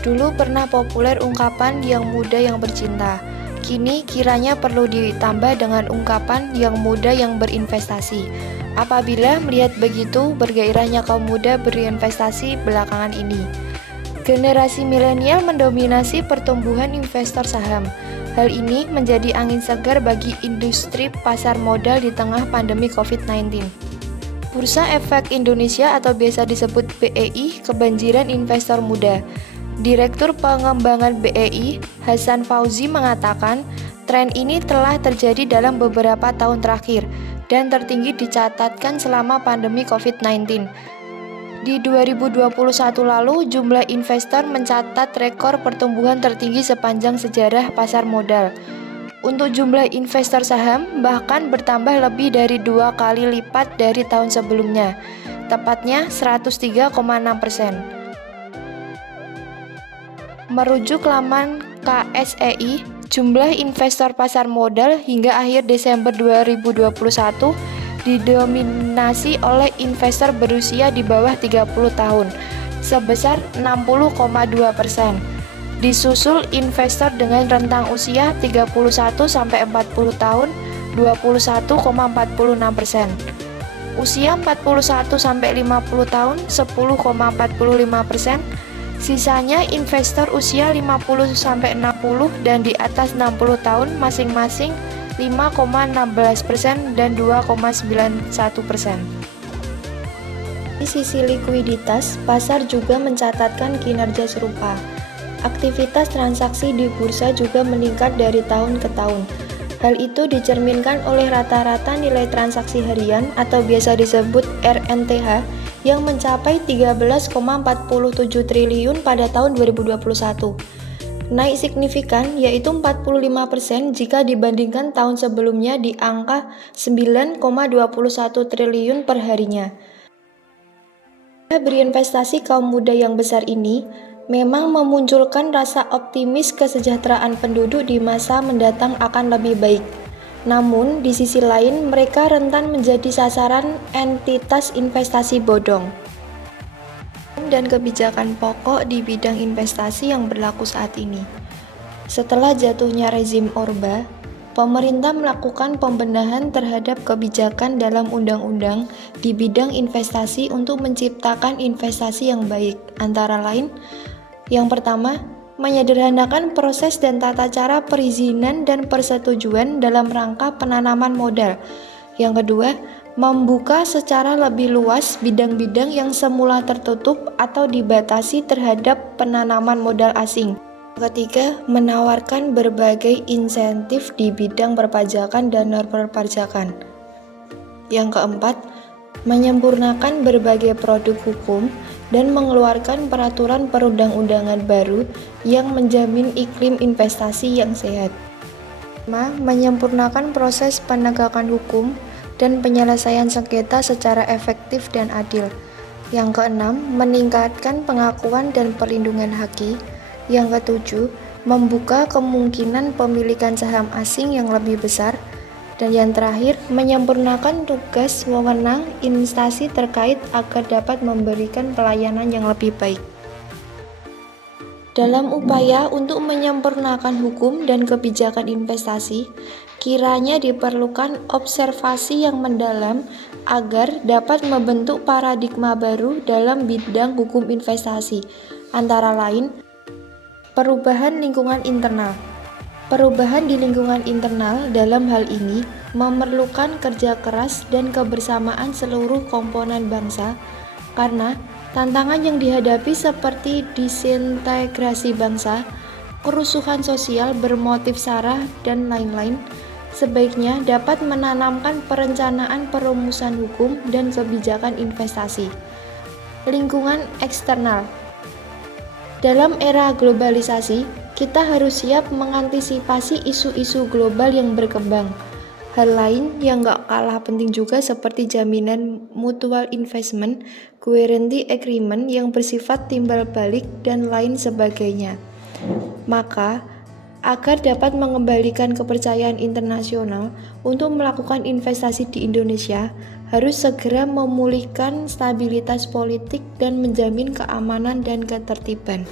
Dulu pernah populer ungkapan yang muda yang bercinta. Kini kiranya perlu ditambah dengan ungkapan yang muda yang berinvestasi. Apabila melihat begitu bergairahnya kaum muda berinvestasi belakangan ini. Generasi milenial mendominasi pertumbuhan investor saham. Hal ini menjadi angin segar bagi industri pasar modal di tengah pandemi COVID-19. Bursa Efek Indonesia atau biasa disebut BEI kebanjiran investor muda. Direktur Pengembangan BEI, Hasan Fauzi mengatakan, tren ini telah terjadi dalam beberapa tahun terakhir dan tertinggi dicatatkan selama pandemi COVID-19. Di 2021 lalu, jumlah investor mencatat rekor pertumbuhan tertinggi sepanjang sejarah pasar modal. Untuk jumlah investor saham bahkan bertambah lebih dari 2 kali lipat dari tahun sebelumnya, tepatnya 103,6%. Merujuk laman KSEI, jumlah investor pasar modal hingga akhir Desember 2021 didominasi oleh investor berusia di bawah 30 tahun, sebesar 60,2%. Disusul investor dengan rentang usia 31-40 tahun, 21,46%. Usia 41-50 tahun, 10,45%. Sisanya investor usia 50-60 dan di atas 60 tahun masing-masing 5,16% dan 2,91%. Di sisi likuiditas, pasar juga mencatatkan kinerja serupa. Aktivitas transaksi di bursa juga meningkat dari tahun ke tahun. Hal itu dicerminkan oleh rata-rata nilai transaksi harian atau biasa disebut RNTH yang mencapai 13,47 triliun pada tahun 2021. Naik signifikan yaitu 45% jika dibandingkan tahun sebelumnya di angka 9,21 triliun per harinya. Berinvestasi kaum muda yang besar ini memang memunculkan rasa optimis kesejahteraan penduduk di masa mendatang akan lebih baik. Namun, di sisi lain, mereka rentan menjadi sasaran entitas investasi bodong. Dan kebijakan pokok di bidang investasi yang berlaku saat ini. Setelah jatuhnya rezim Orba, pemerintah melakukan pembenahan terhadap kebijakan dalam undang-undang di bidang investasi untuk menciptakan investasi yang baik. Antara lain, yang pertama, menyederhanakan proses dan tata cara perizinan dan persetujuan dalam rangka penanaman modal. Yang kedua, membuka secara lebih luas bidang-bidang yang semula tertutup atau dibatasi terhadap penanaman modal asing. Ketiga, menawarkan berbagai insentif di bidang perpajakan dan non-perpajakan. Yang keempat, menyempurnakan berbagai produk hukum dan mengeluarkan peraturan perundang-undangan baru yang menjamin iklim investasi yang sehat. Menyempurnakan proses penegakan hukum dan penyelesaian sengketa secara efektif dan adil. Yang keenam, meningkatkan pengakuan dan perlindungan haki. Yang ketujuh, membuka kemungkinan pemilikan saham asing yang lebih besar. Dan yang terakhir, menyempurnakan tugas wewenang instansi terkait agar dapat memberikan pelayanan yang lebih baik. Dalam upaya untuk menyempurnakan hukum dan kebijakan investasi, kiranya diperlukan observasi yang mendalam agar dapat membentuk paradigma baru dalam bidang hukum investasi, antara lain perubahan lingkungan internal. Perubahan di lingkungan internal dalam hal ini memerlukan kerja keras dan kebersamaan seluruh komponen bangsa, karena tantangan yang dihadapi seperti disintegrasi bangsa, kerusuhan sosial bermotif sara, dan lain-lain, sebaiknya dapat menanamkan perencanaan perumusan hukum dan kebijakan investasi. Lingkungan eksternal. Dalam era globalisasi, kita harus siap mengantisipasi isu-isu global yang berkembang. Hal lain yang gak kalah penting juga seperti jaminan mutual investment, guarantee agreement yang bersifat timbal balik, dan lain sebagainya. Maka, Agar dapat mengembalikan kepercayaan internasional untuk melakukan investasi di Indonesia, harus segera memulihkan stabilitas politik dan menjamin keamanan dan ketertiban.